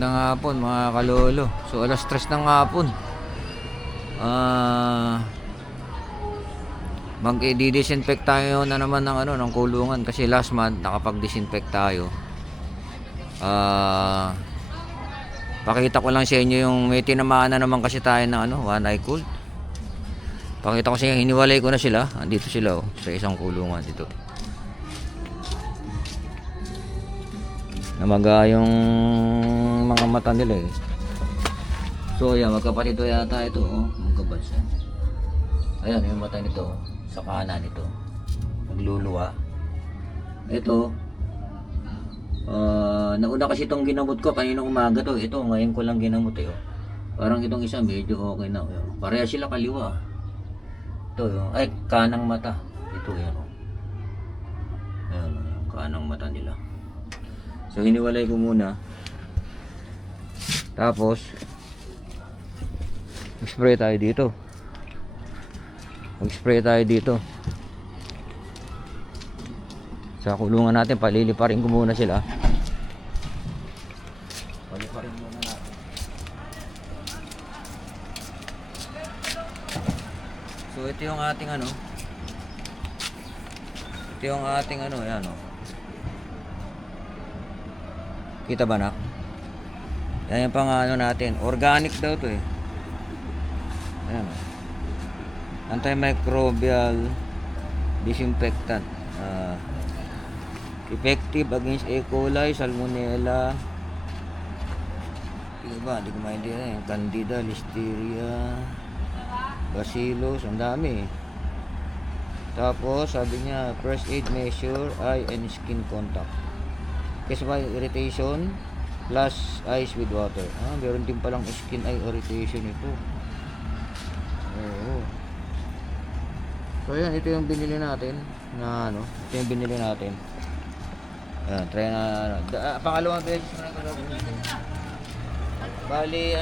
Magandang hapon mga kalolo. So alas 3 ng hapon. Mag-i-disinfect tayo na naman ng ng kulungan kasi last month nakapag-disinfect tayo. Pakita ko lang sa inyo yung may tinamaan na naman kasi tayo ng one eye cold. Pakita ko sa inyo, hiniwalay ko na sila. Andito sila sa isang kulungan dito. Namaga yung mga mata nila eh. So yan, magkapatid yata ito magkabats yan. Ayan yung mata nito sa kanan ito. Nagluluwa. Ito nauna kasi itong ginamot ko kanina umaga to. Ito ngayon ko lang ginamot Parang itong isa medyo okay na. Pareha sila kaliwa. Ito ay kanang mata. Ito yan Ayan, kanang mata nila. So hiniwalay ko muna. Tapos mag-spray tayo dito. Sa kulungan natin, paliliparin ko muna sila. Paliparin muna natin. So ito yung ating Ito yung ating yan Kita ba na? Yan yung pang natin. Organic daw to Ayan antimicrobial disinfectant. Effective against E. coli, Salmonella. Iba, hindi ko maintindihan. Candida, Listeria, Bacillus, ang dami Tapos, sabi niya, first aid measure, eye and skin contact. Case by irritation, plus eyes with water. Meron din palang skin eye irritation ito. Oo. So yan, ito yung binili natin na ito yung binili natin. Ayan, try na pangalawang beses na ito gamitin. Bali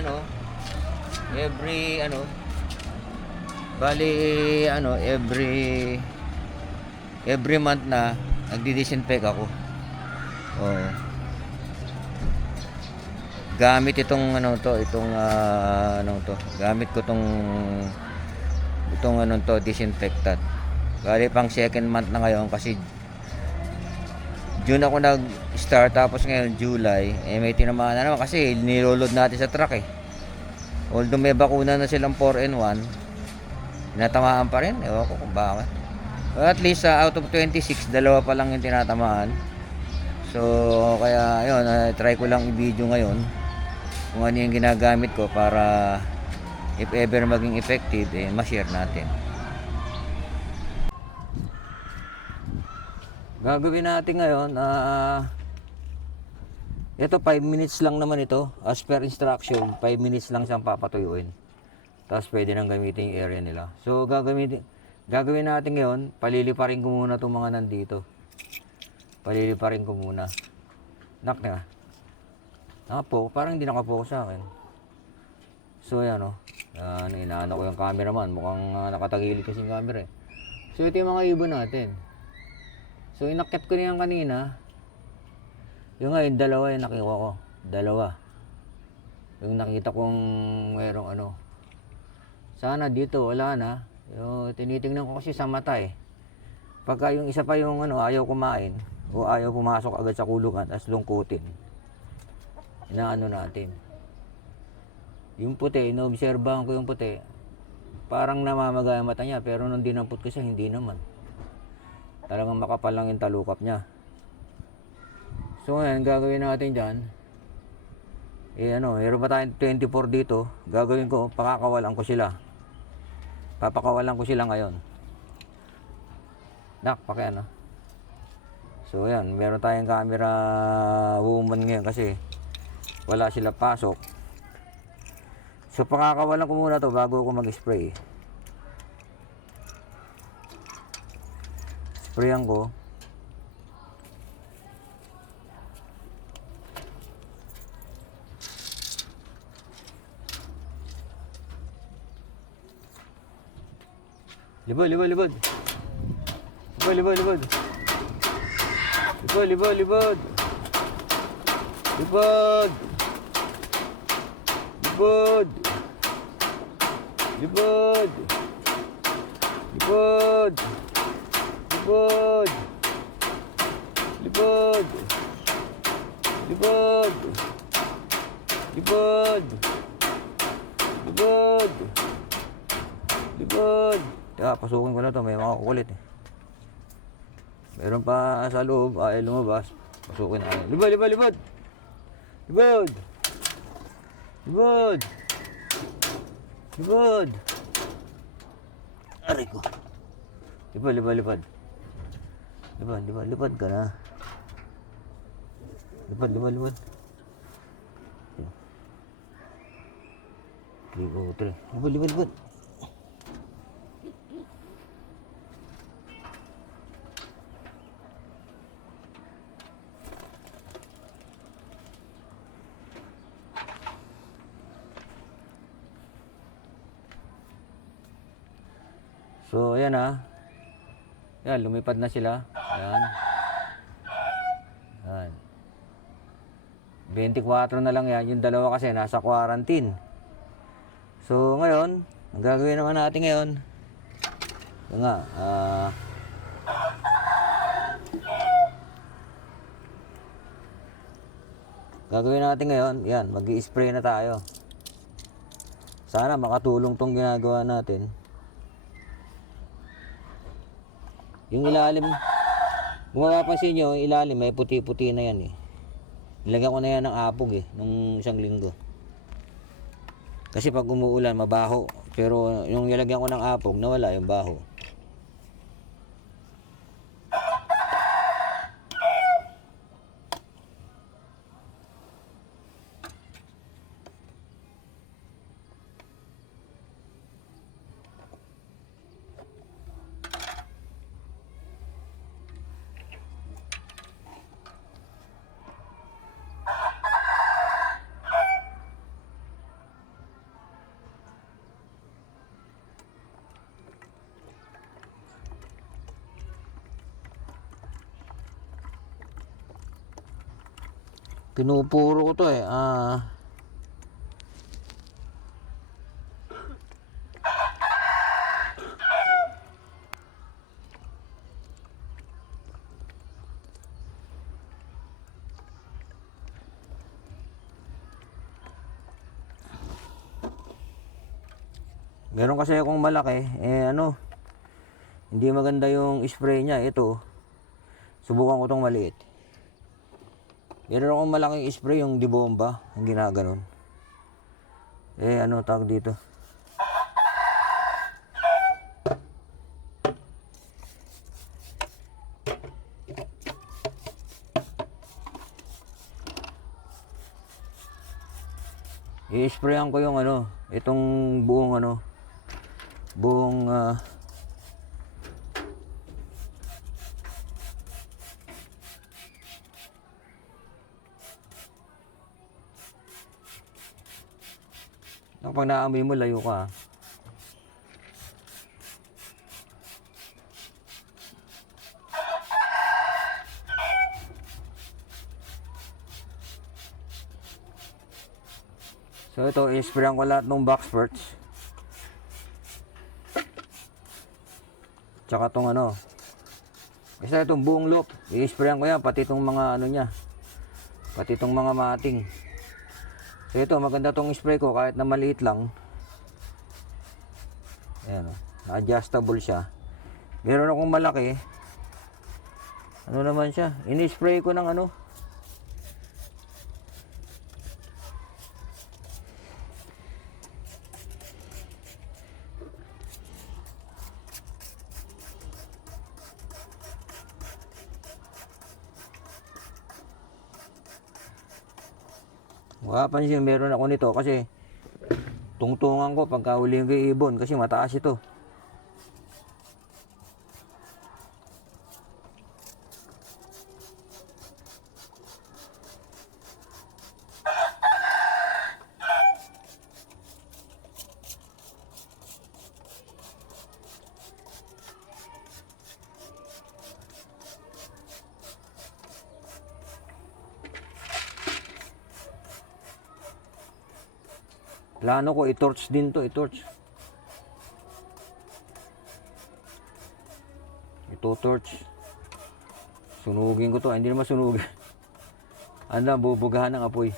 every month na nagdi-disinfect ako. Gamit itong gamit ko itong disinfectant. Bali pang second month na ngayon kasi June ako nag-start tapos ngayon July may tinamaan na naman kasi niloload natin sa truck Although may bakuna na silang 4-in-1, tinatamaan pa rin. Ewan ko kung bakit. But at least out of 26, dalawa pa lang yung tinatamaan. So kaya ayun, try ko lang i-video ngayon kung ano yung ginagamit ko para if ever maging effective ma-share natin. Gagawin natin ngayon ito 5 minutes lang naman ito as per instruction. 5 minutes lang siyang papatuyuin, tapos pwede nang gamitin yung area nila. So gagawin natin ngayon, paliliparin ko muna itong mga nandito. Paliliparin ko muna. Nak na parang hindi nakapokus sa akin. So yan inaano ko yung cameraman, mukhang nakatagilid kasi yung camera So ito yung mga ibon natin. So inakyat ko na yan kanina. Yung ngayon dalawa yung nakuha ko. Dalawa. Yung nakita kong mayroong Sana dito wala na. Yung tinitingnan ko kasi sa mata Pagka yung isa pa yung ayaw kumain o ayaw pumasok agad sa kulungan as lungkutin. Inaano natin. Yung puti, inoobserbahan ko yung puti. Parang namamaga ang mata niya pero nung dinampot ko siya hindi naman. Talagang makapal lang yung talukap niya. So ngayon gagawin natin dyan meron pa tayong 24 dito. Gagawin ko, pakakawalan ko sila. Papakawalan ko sila ngayon. So yan, meron tayong camera woman ngayon kasi wala sila pasok. So pakakawalan ko muna to bago ko mag-spray. Sprayan ko. Libod. Libod. Lipad! Lipad! Lipad! Lipad! Lipad! Lipad! Lipad! Lipad! Lipad! Teka, pasukin ko na to. May mga kukulit eh. Meron pa sa loob. Ay, lumabas. Pasukin na. Lipad! Lipad! Lipad! Lipad! Lipad! Lipad! Aray ko. Lipad, lipad, lipad. Lipad, lipad, lipad ka na. Lipad, lipad, lipad. 3, 4, 3. Lipad, lipad, lipad. So, ayan ah. Ayan, lumipad na sila. Ayan. Ayan. 24 na lang yan. Yung dalawa kasi nasa quarantine. So, ngayon, ang gagawin naman natin ngayon, yun nga, gagawin natin ngayon, yan, mag-i-spray na tayo. Sana makatulong tong ginagawa natin. Yung ilalim, kung mapapansin nyo, yung ilalim may puti-puti na yan eh. Nilagyan ko na yan ng apog eh, nung isang linggo. Kasi pag umuulan, mabaho. Pero yung nilagyan ko ng apog, nawala yung baho. Pinupuro ko to eh. Meron kasi akong malaki, hindi maganda yung spray niya. Ito, subukan ko tong maliit. Meron akong malaking spray, yung dibomba, yung ginaganon. Tawag dito? I-sprayan ko yung itong buong pag naamoy mo, layo ka. So ito, i-sprayan ko lahat ng box parts. Tsaka itong Basta itong buong loop, i-sprayan ko yan, pati itong mga niya. Pati itong mga mating. So ito, maganda tong spray ko kahit na maliit lang. Ayan, adjustable siya. Meron akong malaki. Ano naman siya? Ini-spray ko ng Makapansin, meron ako nito kasi tungtungan ko pagka huli yung ibon kasi mataas ito. Plano ko i-torch din to, i-torch. Ito torch. Sunugin ko to, hindi naman sunugin. Ano, bubugahan ng apoy.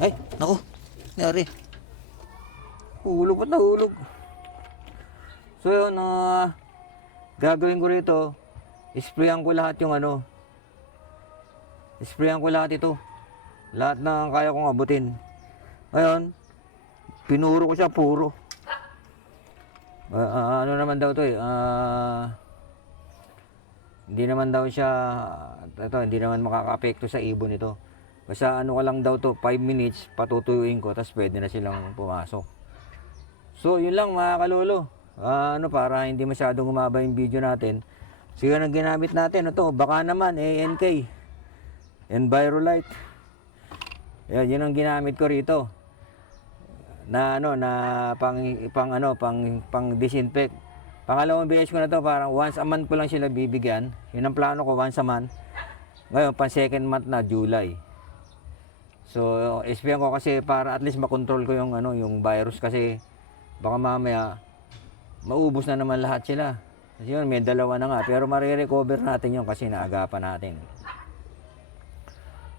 Ay, naku. Nangyari. Hulog, ba't nahulog? So yun, gagawin ko rito, isprayan ko lahat yung ano. Isprayan ko lahat ito. Lahat na kaya kong abutin. Ngayon, pinuro ko siya puro. Ano naman daw to eh. Hindi naman daw siya, hindi naman makaka-apekto sa ibon ito. Basta ano ko lang daw to, 5 minutes, patutuyuin ko, tapos pwede na silang pumasok. So, yun lang mga kalolo. Para hindi masyadong umaba yung video natin. Siguro ang ginamit natin, ito, baka naman, ANK. Envirolite. Yan, yun ang ginamit ko rito. Na pang disinfect. Pangalawang beses ko na to, parang once a month ko lang sila bibigyan. Yun ang plano ko, once a month. Ngayon, pang second month na, July. So, SPM ko kasi para at least makontrol ko yung yung virus kasi baka mamaya maubos na naman lahat sila. Kasi yun, may dalawa na nga, pero marirecover natin yun kasi naagapan natin.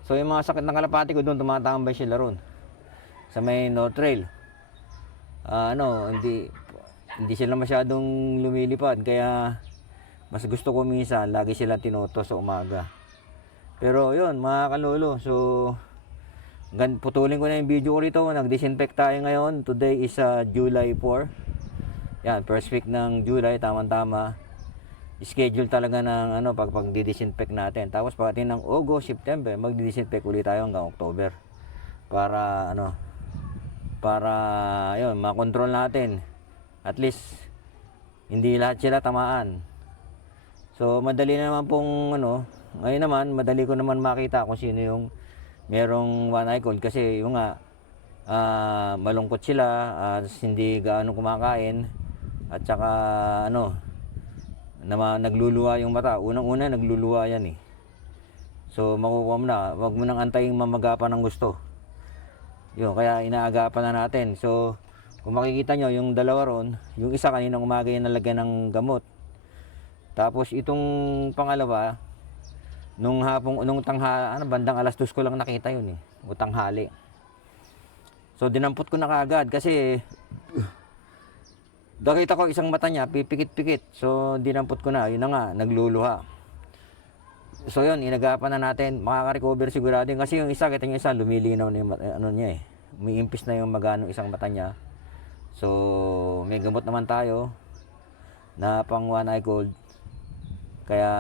So, yung mga sakit ng kalapati ko doon, tumatambay sila ron sa may North Trail. Hindi sila masyadong lumilipad kaya mas gusto ko minsan lagi sila tinoto sa umaga. Pero yun mga kalolo, so putulin ko na yung video ko rito. Nag-disinfect tayo ngayon. Today is July 4. Yan, first week ng July, tama-tama. Schedule talaga ng pag-disinfect natin. Tapos pagdating ng August, September, mag-disinfect ulit tayo hanggang October. Para yun, makontrol natin. At least hindi lahat sila tamaan. So madali naman pong ngayon naman madali ko naman makita kung sino yung merong one eye cold kasi yung nga malungkot sila at hindi gaano kumakain at saka nagluluha yung mata. Unang-una nagluluha yan eh. So makukuha mo na, wag mo nang antayin mamagapan ng gusto. Yun, kaya inaagapan na natin. So kung makikita nyo yung dalawa ron, yung isa kaninang umaga yung nalagyan ng gamot. Tapos itong pangalawa, nung bandang alas 2 ko lang nakita yun eh, o tanghali. So dinampot ko na kaagad kasi nakita ko isang mata niya pipikit-pikit. So dinampot ko na, yun na nga, nagluluha. So yun, inagapan na natin, makaka-recover sigurado kasi yung isa, kita nyo isa, lumilinaw na yung niya eh. Umiimpis na yung magano isang mata niya. So may gamot naman tayo na pang one eye cold. Kaya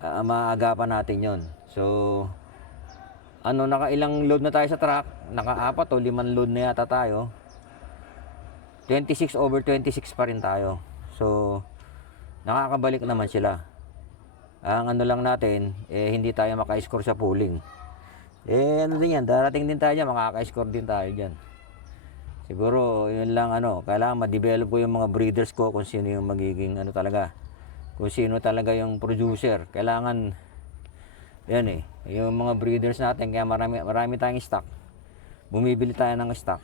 maagapan natin yon. So nakailang load na tayo sa truck, naka-4 o 5 load na yata tayo. 26 over 26 pa rin tayo. So nakakabalik naman sila. Ang lang natin, hindi tayo maka-score sa pooling. Din yan, darating din tayo dyan, makaka-score din tayo dyan. Siguro yun lang kailangan ma-develop ko yung mga breeders ko kung sino yung magiging talaga. Kung sino talaga yung producer. Kailangan yan yung mga breeders natin, kaya marami tayong stock. Bumibili tayo ng stock.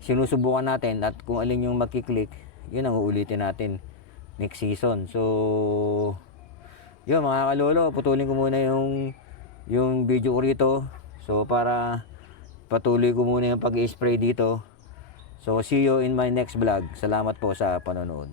Sinusubukan natin at kung alin yung magkiklik, yun ang uulitin natin. next season. So, yun mga kalolo, putulin ko muna yung video ko rito. So, para patuloy ko muna yung pag-spray dito. So, see you in my next vlog. Salamat po sa panonood.